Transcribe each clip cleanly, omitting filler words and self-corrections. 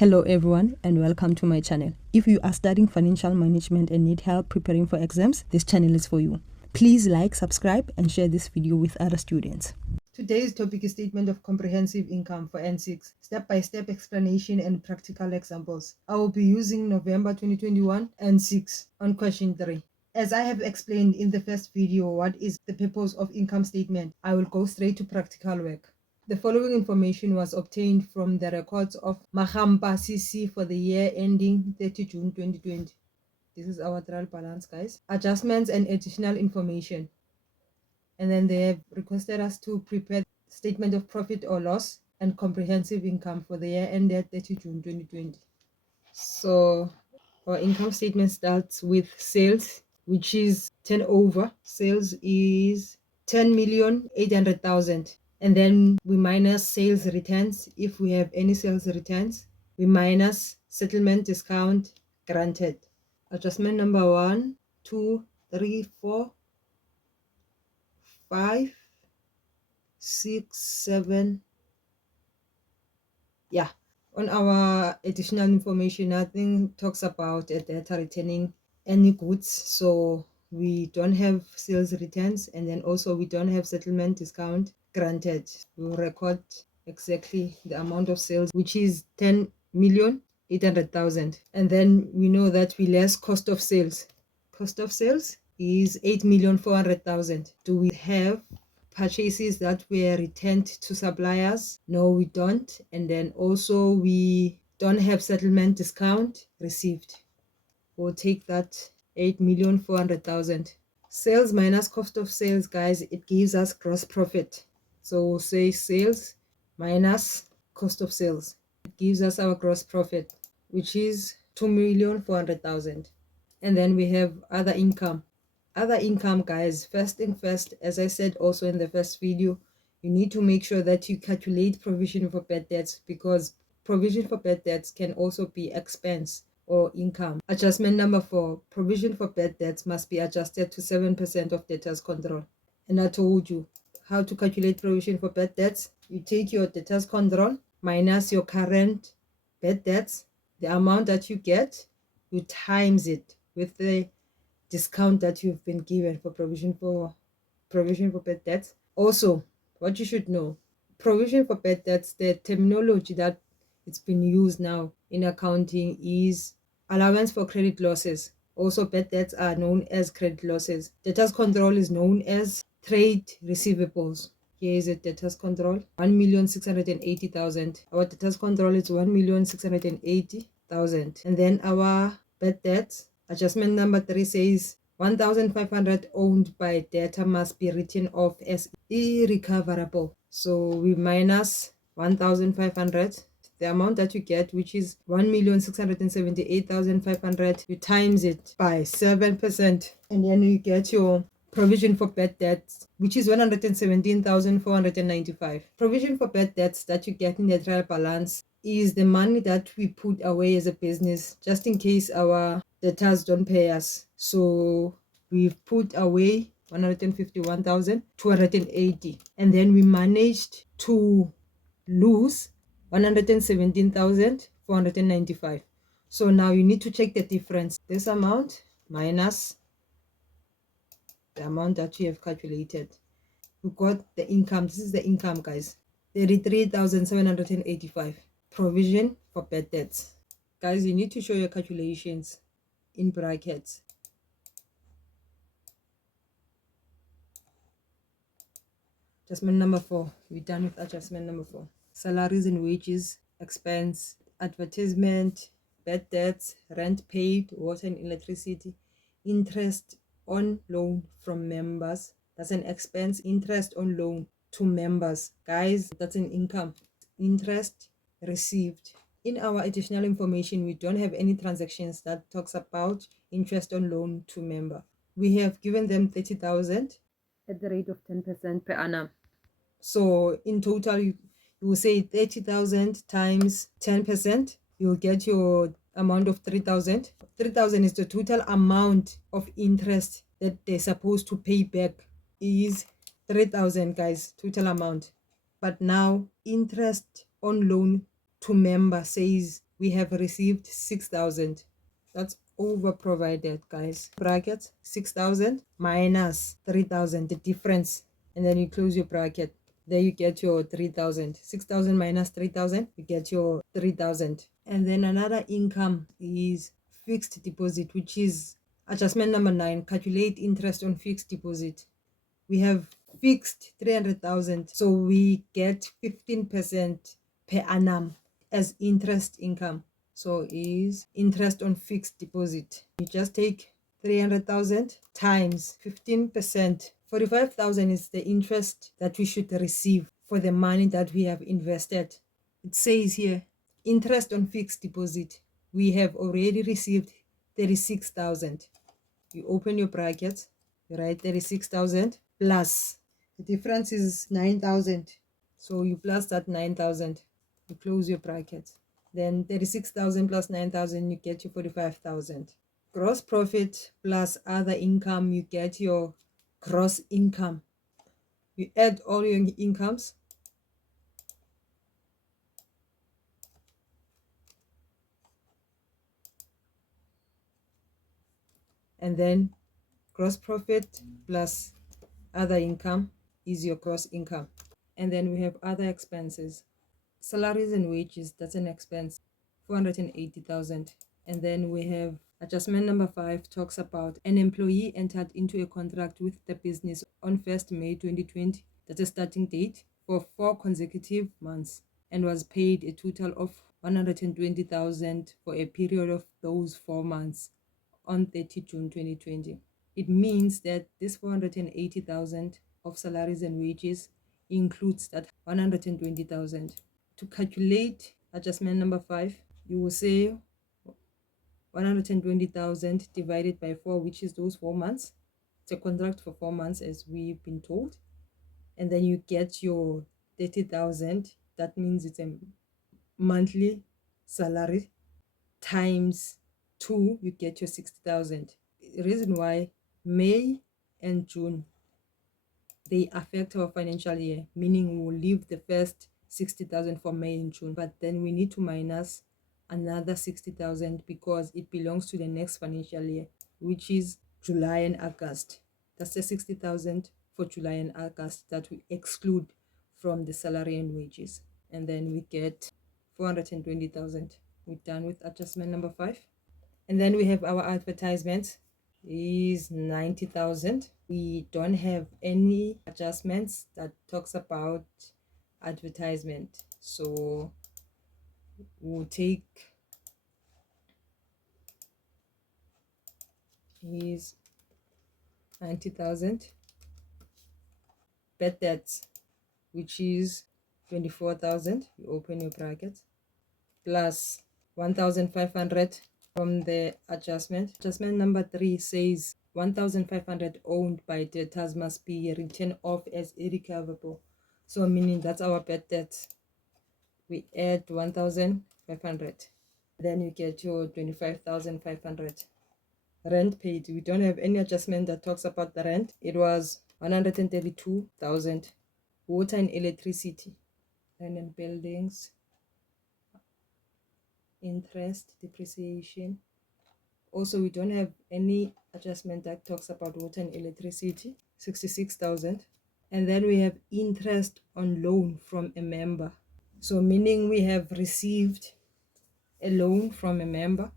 Hello everyone and welcome to my channel. If you are studying financial management and need help preparing for exams, this channel is for you. Please like, subscribe and share this video with other students. Today's topic is Statement of Comprehensive Income for N6, step-by-step explanation and practical examples. I will be using November 2021 N6 on question 3. As I have explained in the first video what is the purpose of income statement, I will go straight to practical work. The following information was obtained from the records of Mahampa CC for the year ending 30 June 2020. This is our trial balance, guys. Adjustments and additional information. And then they have requested us to prepare statement of profit or loss and comprehensive income for the year ended 30 June 2020. So our income statement starts with sales, which is turnover. Sales is 10,800,000. And then we minus sales returns. If we have any sales returns, we minus settlement discount granted. Adjustment number 1, 2, 3, 4, 5, 6, 7. Yeah. On our additional information, nothing talks about a debtor returning any goods. So we don't have sales returns, and then also we don't have settlement discount granted. We'll record exactly the amount of sales, which is 10,800,000. And then we know that we less cost of sales. Cost of sales is 8,400,000. Do we have purchases that were returned to suppliers? No, we don't. And then also we don't have settlement discount received. We'll take that 8,400,000. Sales minus cost of sales, guys, it gives us gross profit. So we'll say sales minus cost of sales. It gives us our gross profit, which is 2,400,000. And then we have other income. Other income, guys, first thing first, as I said also in the first video, you need to make sure that you calculate provision for bad debts, because provision for bad debts can also be expense or income. Adjustment number 4, provision for bad debts must be adjusted to 7% of debtors control. And I told you how to calculate provision for bad debts. You take your debtors control minus your current bad debts, the amount that you get, you times it with the discount that you've been given for provision for bad debts. Also, what you should know, provision for bad debts, the terminology that it's been used now in accounting is allowance for credit losses. Also, bad debts are known as credit losses. Debtors control is known as trade receivables. Here is a debtors control, 1,680,000. Our debtors control is 1,680,000. And then our bad debts, adjustment number 3 says 1,500 owned by debtor must be written off as irrecoverable. So we minus 1,500, the amount that you get, which is 1,678,500, you times it by 7%, and then you get your provision for bad debts, which is 117,495. Provision for bad debts that you get in the trial balance is the money that we put away as a business just in case our debtors don't pay us. So we've put away 151,280, and then we managed to lose 117,495. So now you need to check the difference. This amount minus the amount that you have calculated. We got the income. This is the income, guys. 33,785. Provision for bad debts. Guys, you need to show your calculations in brackets. Adjustment number 4. We're done with adjustment number 4. Salaries and wages, expense, advertisement, bad debts, rent paid, water and electricity, interest on loan from members. That's an expense. Interest on loan to members. Guys, that's an income. Interest received. In our additional information, we don't have any transactions that talks about interest on loan to member. We have given them 30,000 at the rate of 10% per annum. So in total, you will say 30,000 times 10%. You'll get your amount of 3,000. 3,000 is the total amount of interest that they're supposed to pay back is 3,000, guys, total amount. But now interest on loan to member says we have received 6,000. That's over provided, guys. Bracket 6,000 minus 3,000, the difference, and then you close your bracket. There you get your 3,000. 6,000 minus 3,000, you get your 3,000. And then another income is fixed deposit, which is adjustment number 9. Calculate interest on fixed deposit. We have fixed 300,000, so we get 15% per annum as interest income. So is interest on fixed deposit. You just take 300,000 times 15%. 45,000 is the interest that we should receive for the money that we have invested. It says here, interest on fixed deposit. We have already received 36,000. You open your bracket, you write 36,000 plus. The difference is 9,000. So you plus that 9,000. You close your bracket. Then 36,000 plus 9,000, you get your 45,000. Gross profit plus other income, you get your gross income. You add all your incomes. And then gross profit plus other income is your gross income. And then we have other expenses. Salaries and wages, that's an expense, 480,000. And then we have adjustment number 5, talks about an employee entered into a contract with the business on 1st May 2020, that's a starting date, for 4 consecutive months and was paid a total of 120,000 for a period of those 4 months on 30 June 2020. It means that this 480,000 of salaries and wages includes that 120,000. To calculate adjustment number 5, you will say 120,000 divided by 4, which is those 4 months. It's a contract for 4 months, as we've been told. And then you get your 30,000. That means it's a monthly salary times 2, you get your 60,000. The reason why May and June, they affect our financial year, meaning we will leave the first 60,000 for May and June, but then we need to minus another 60,000 because it belongs to the next financial year, which is July and August. That's the 60,000 for July and August that we exclude from the salary and wages. And then we get 420,000. We're done with adjustment number 5. And then we have our advertisement is 90,000. We don't have any adjustments that talks about advertisement, so we'll take is 90,000. Bad debts, which is 24,000. You open your bracket, plus 1,500 from the adjustment. Adjustment number 3 says 1,500 owned by debtors must be written off as irrecoverable. So meaning that's our bad debt. We add 1,500. Then you get your 25,500. Rent paid. We don't have any adjustment that talks about the rent. It was 132,000. Water and electricity. Land and buildings. Interest, depreciation. Also, we don't have any adjustment that talks about water and electricity, 66,000. And then we have interest on loan from a member. So meaning we have received a loan from a member,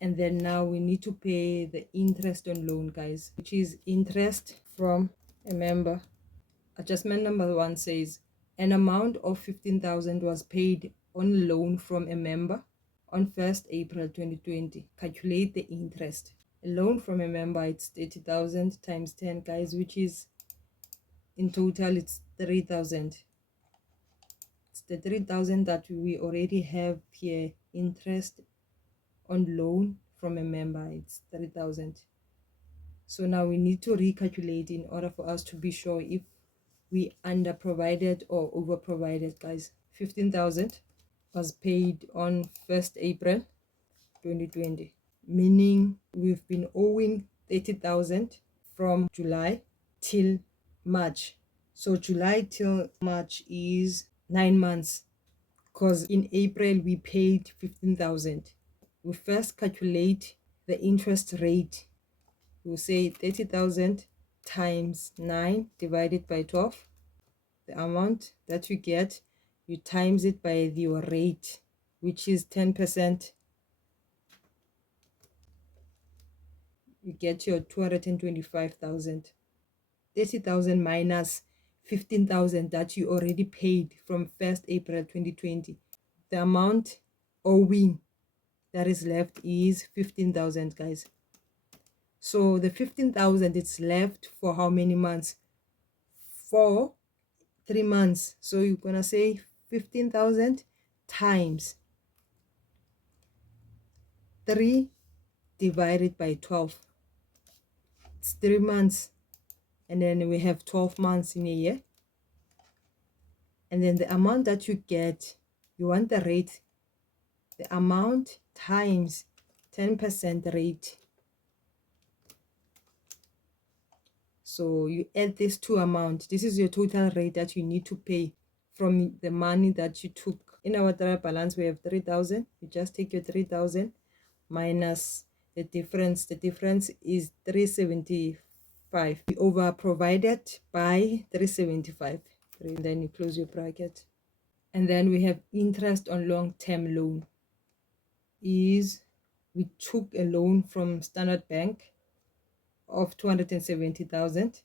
and then now we need to pay the interest on loan, guys, which is interest from a member. Adjustment number 1 says an amount of 15,000 was paid on loan from a member on 1st April 2020. Calculate the interest. A loan from a member, it's 30,000 times 10, guys, which is in total it's 3,000. It's the 3,000 that we already have here. Interest on loan from a member, it's 3,000. So now we need to recalculate in order for us to be sure if we under provided or over provided, guys. 15,000 was paid on 1st April 2020, meaning we've been owing 30,000 from July till March. So July till March is 9 months, because in April we paid 15,000. We first calculate the interest rate. We'll say 30,000 times 9 divided by 12. The amount that you get, you times it by your rate, which is 10%. You get your 225,000. 30,000 minus 15,000 that you already paid from 1st April 2020. The amount owing that is left is 15,000, guys. So the 15,000, it's left for how many months? For 3 months. So you're gonna say 15,000 times 3 divided by 12. It's 3 months, and then we have 12 months in a year. And then the amount that you get, you want the rate, the amount times 10% rate. So you add these two amounts. This is your total rate that you need to pay from the money that you took. In our trial balance, we have 3,000. You just take your 3,000 minus the difference. The difference is 375. We over provided by 375. And then you close your bracket. And then we have interest on long-term loan. Is we took a loan from Standard Bank of 270,000,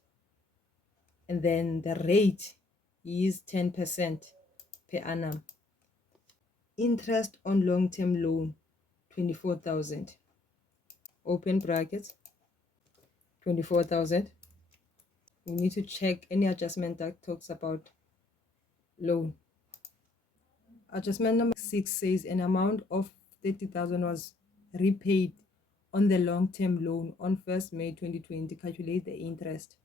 and then the rate is 10% per annum. Interest on long-term loan, 24,000. Open bracket, 24,000. We need to check any adjustment that talks about loan. Adjustment number 6 says an amount of 30,000 was repaid on the long-term loan on 1st May 2020. Calculate the interest.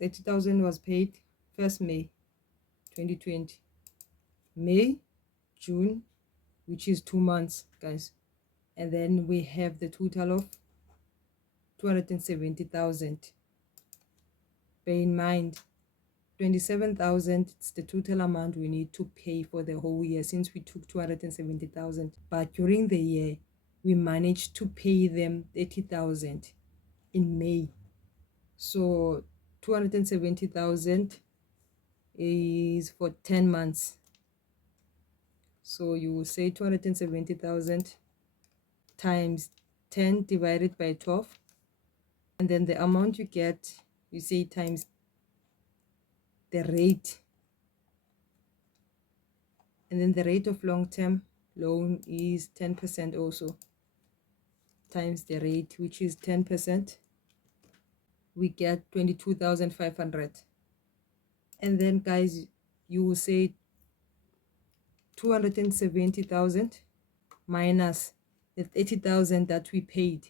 30,000 was paid 1st May 2020. May, June, which is 2 months, guys. And then we have the total of 270,000. Bear in mind, 27,000 is the total amount we need to pay for the whole year, since we took 270,000. But during the year, we managed to pay them 30,000 in May. So 270,000 is for 10 months. So you will say 270,000 times 10 divided by 12. And then the amount you get, you say times the rate. And then the rate of long-term loan is 10% also. Times the rate, which is 10%. We get 22,500. And then, guys, you will say 270,000 minus the 30,000 that we paid.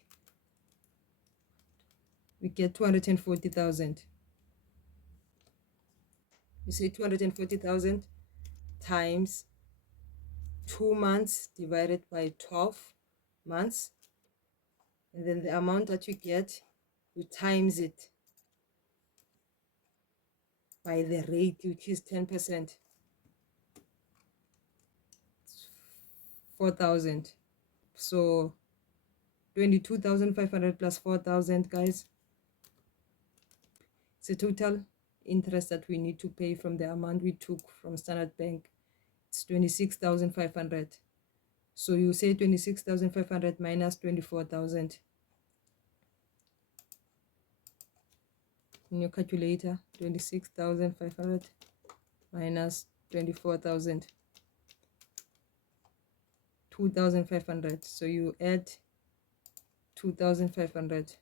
We get 240,000. You say 240,000 times 2 months divided by 12 months. And then the amount that you get, you times it by the rate, which is 10%. 4,000. So 22,500 plus 4,000, guys. It's a total interest that we need to pay from the amount we took from Standard Bank. It's 26,500. So you say 26,500 minus 24,000 in your calculator. 26,500 minus 24,000, 2,500. So you add 2,500.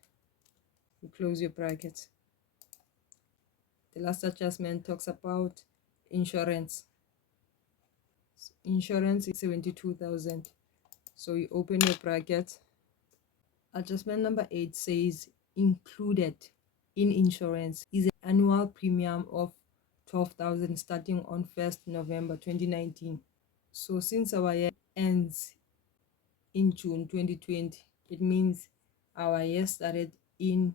You close your brackets. The last adjustment talks about insurance. Insurance is 72,000. So you open your bracket. Adjustment number 8 says included in insurance is an annual premium of 12,000 starting on 1st November 2019. So since our year ends in June 2020, it means our year started in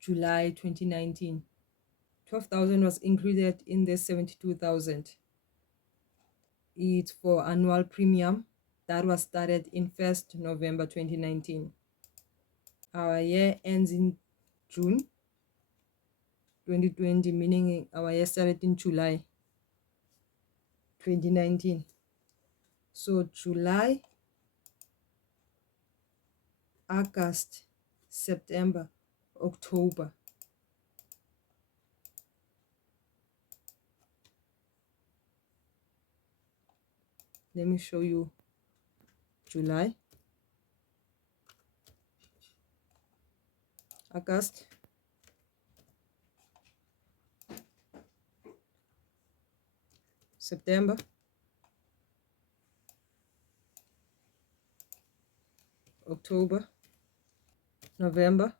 July 2019. 12,000 was included in the 72,000. It's for annual premium that was started in 1st November 2019. Our year ends in June 2020, meaning our year started in July 2019. So July, August, September, October. Let me show you July, August, September, October, November,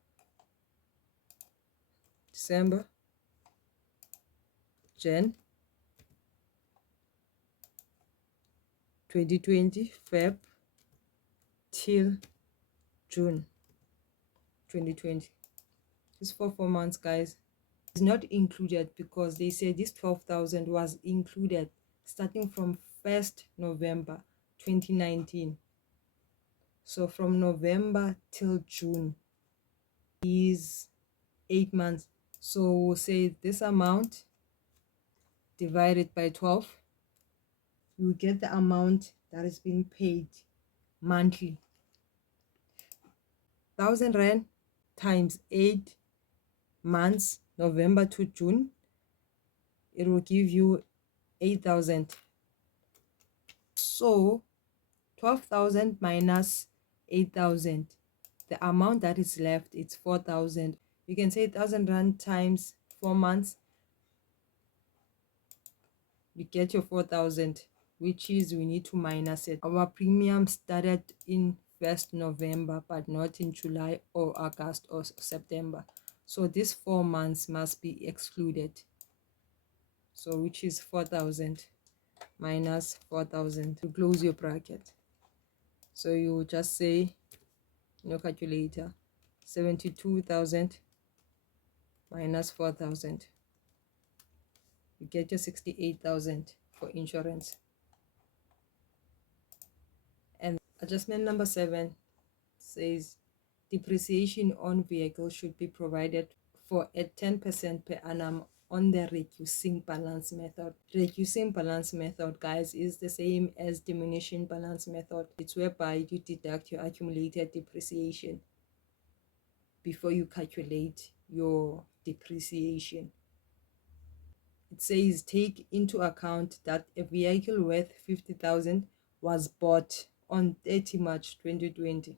December, Jan 2020, Feb till June 2020. It's for 4 months, guys. It's not included because they say this 12,000 was included starting from 1st November 2019. So from November till June is 8 months. So we'll say this amount divided by 12, you get the amount that is being paid monthly. 1,000 Rand times 8 months, November to June, it will give you 8,000. So 12,000 minus 8,000, the amount that is left, it's 4,000. You can say 1,000 Rand times 4 months, you get your 4,000, which is we need to minus it. Our premium started in 1st November, but not in July or August or September. So these 4 months must be excluded. So which is 4,000 minus 4,000 to close your bracket. So you just say in your calculator 72,000 minus 4,000. You get your 68,000 for insurance. And adjustment number 7 says depreciation on vehicle should be provided for at 10% per annum on the reducing balance method. Reducing balance method, guys, is the same as diminishing balance method. It's whereby you deduct your accumulated depreciation before you calculate your depreciation. It says take into account that a vehicle worth 50,000 was bought on 30 March 2020.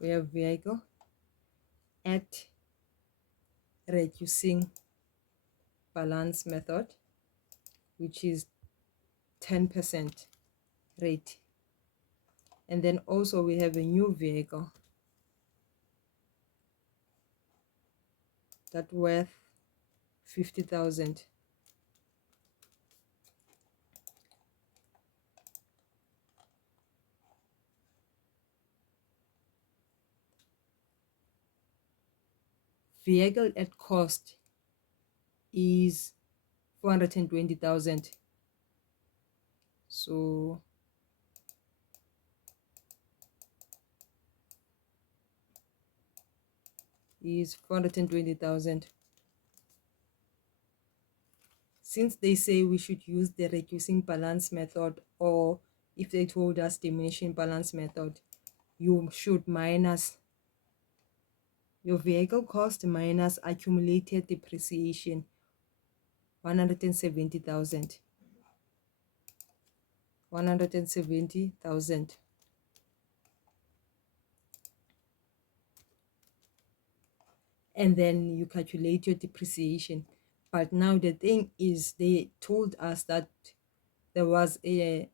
We have vehicle at reducing balance method, which is 10% rate. And then also we have a new vehicle that worth 50,000. Vehicle at cost is 420,000. So is 420,000. Since they say we should use the reducing balance method, or if they told us diminishing balance method, you should minus your vehicle cost minus accumulated depreciation, 170,000. 170,000. And then you calculate your depreciation. But now the thing is, they told us that there was a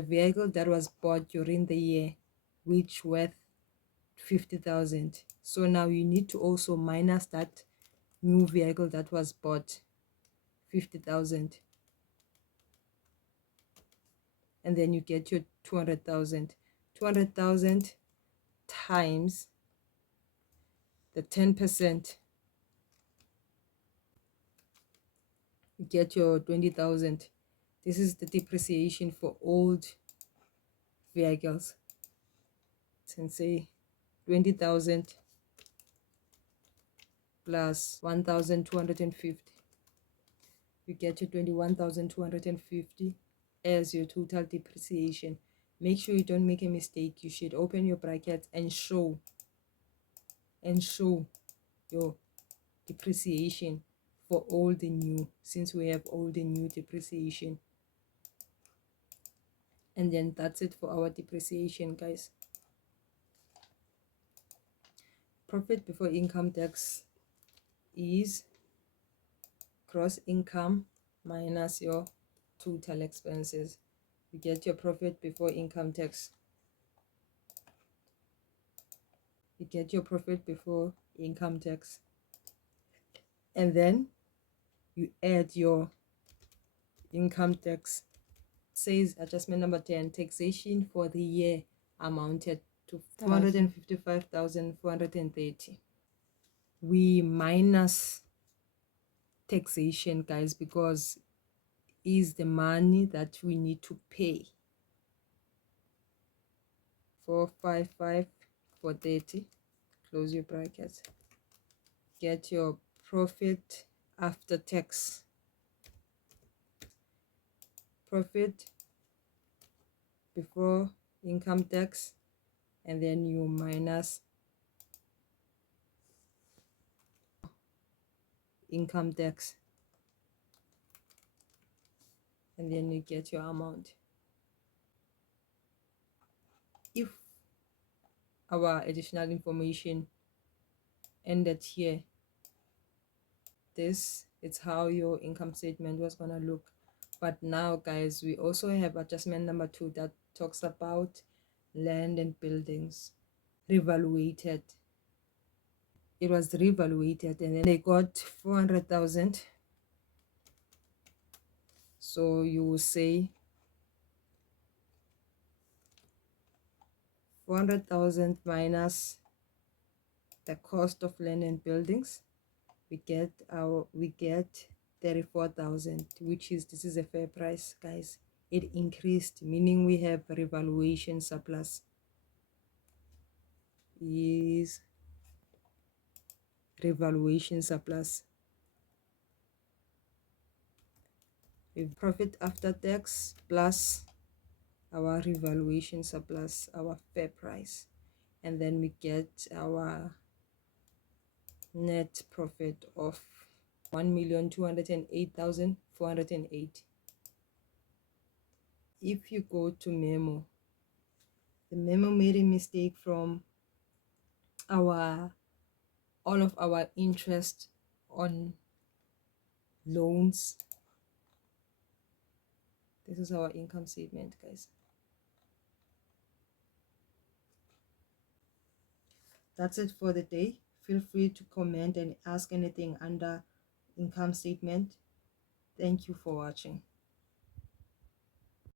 vehicle that was bought during the year which worth 50,000. So now you need to also minus that new vehicle that was bought, 50,000, and then you get your 200,000. 200,000 times the 10%, you get your 20,000. This is the depreciation for old vehicles. And say 20,000 plus 1,250. You get your 21,250 as your total depreciation. Make sure you don't make a mistake. You should open your bracket and show your depreciation for old and new, since we have old and new depreciation. And then that's it for our depreciation, guys. Profit before income tax is gross income minus your total expenses. You get your profit before income tax. You get your profit before income tax. And then you add your income tax. It says adjustment number 10, taxation for the year amounted to 455,430. We minus taxation, guys, because is the money that we need to pay. 455,430, close your brackets. Get your profit after tax. Profit before income tax, and then you minus income tax, and then you get your amount. If our additional information ended here, this is how your income statement was gonna look. But now, guys, we also have adjustment number 2 that talks about land and buildings revaluated. It was revaluated and then they got 400,000. So you will say 400,000 minus the cost of land and buildings. We get 34,000, which is, this is a fair price, guys. It increased, meaning we have revaluation surplus. Is revaluation surplus. With profit after tax plus our revaluation surplus, our fair price, and then we get our net profit of 1,208,408. If you go to memo, the memo made a mistake from all of our interest on loans. This is our income statement, guys. That's it for the day. Feel free to comment and ask anything under income statement. Thank you for watching.